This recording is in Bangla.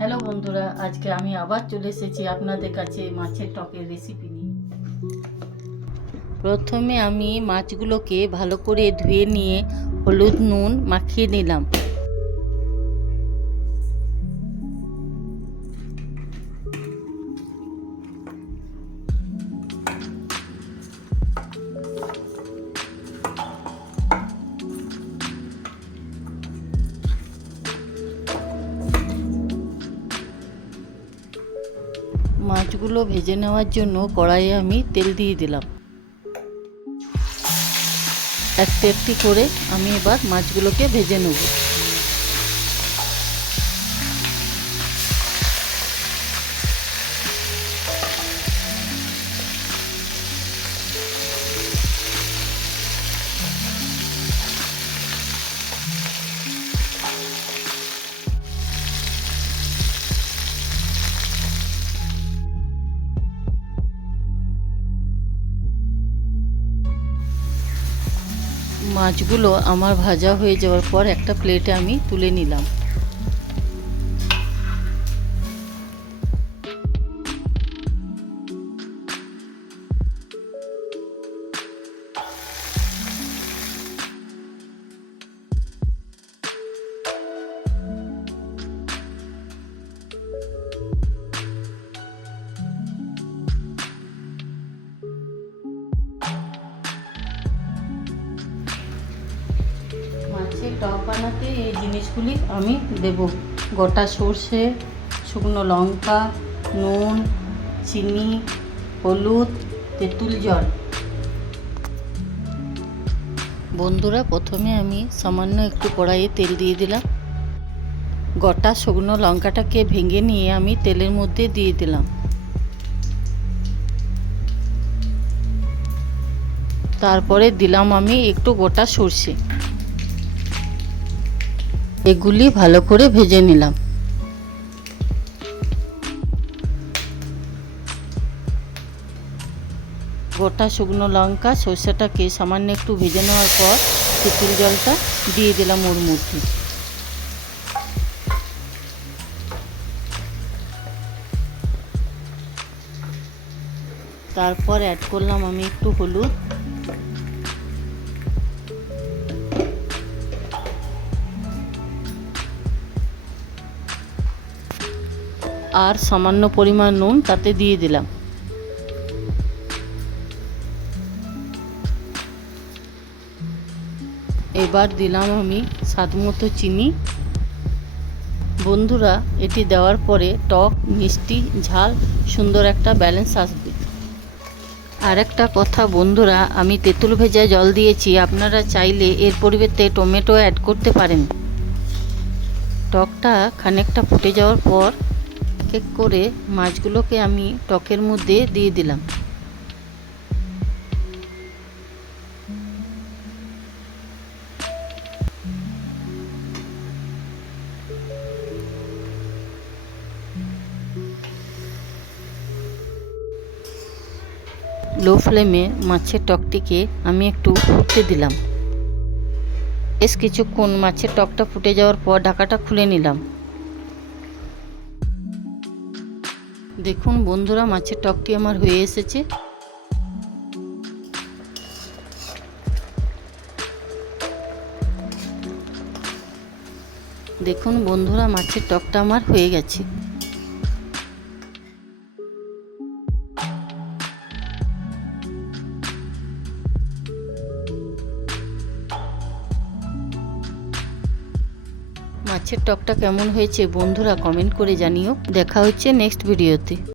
হ্যালো বন্ধুরা, আজকে আমি আবার চলে এসেছি আপনাদের কাছে মাছের টকের রেসিপি নিয়ে। প্রথমে আমি মাছগুলোকে ভালো করে ধুয়ে নিয়ে হলুদ নুন মাখিয়ে নিলাম। মাছগুলো ভেজে নেওয়ার জন্য কড়াইয়ে আমি তেল দিয়ে দিলাম। একটি একটি করে আমি এবার মাছগুলোকে ভেজে নেব। মাছগুলো আমার ভাজা হয়ে যাওয়ার পর একটা প্লেটে আমি তুলে নিলাম। মাছের টক বানাতে এই জিনিসগুলি আমি দেব: গোটা সর্ষে, শুকনো লঙ্কা, নুন, চিনি, হলুদ, তেঁতুল জল। বন্ধুরা, প্রথমে আমি সামান্য একটু কড়াইয়ে তেল দিয়ে দিলাম। গোটা শুকনো লঙ্কাটাকে ভেঙে নিয়ে আমি তেলের মধ্যে দিয়ে দিলাম। তারপরে দিলাম আমি একটু গোটা সর্ষে। এগুলি ভালো করে ভেজে নিলাম। গোটা শুকনো লঙ্কা সর্ষেটাকে সামান্য একটু ভেজে নেওয়ার পর তেঁতুল জলটা দিয়ে দিলাম ওর মধ্যে। তারপর অ্যাড করলাম আমি একটু হলুদ, আর সামান্য পরিমাণ নুন তাতে দিয়ে দিলাম। এবার দিলাম আমি স্বাদমতো চিনি। বন্ধুরা, এটি দেওয়ার পরে টক, মিষ্টি, ঝাল সুন্দর একটা ব্যালেন্স আসবে। আর একটা কথা বন্ধুরা, আমি তেঁতুল ভেজা জল দিয়েছি, আপনারা চাইলে এর পরিবর্তে টমেটো অ্যাড করতে পারেন। টকটা খানিকটা ফুটে যাওয়ার পর এক এক করে মাছগুলোকে আমি টকের মধ্যে দিয়ে দিলাম। লো ফ্লেমে মাছের টকটিকে আমি একটু ফুটতে দিলাম। বেশ কিছুক্ষণ মাছের টকটা ফুটে যাওয়ার পর ঢাকাটা খুলে নিলাম। দেখুন বন্ধুরা, মাছের টকটি আমার হয়ে এসেছে। দেখুন বন্ধুরা, মাছের টকটা আমার হয়ে গেছে। মাছের টকটা কেমন হয়েছে বন্ধুরা কমেন্ট করে জানিও। দেখা হচ্ছে নেক্সট ভিডিওতে।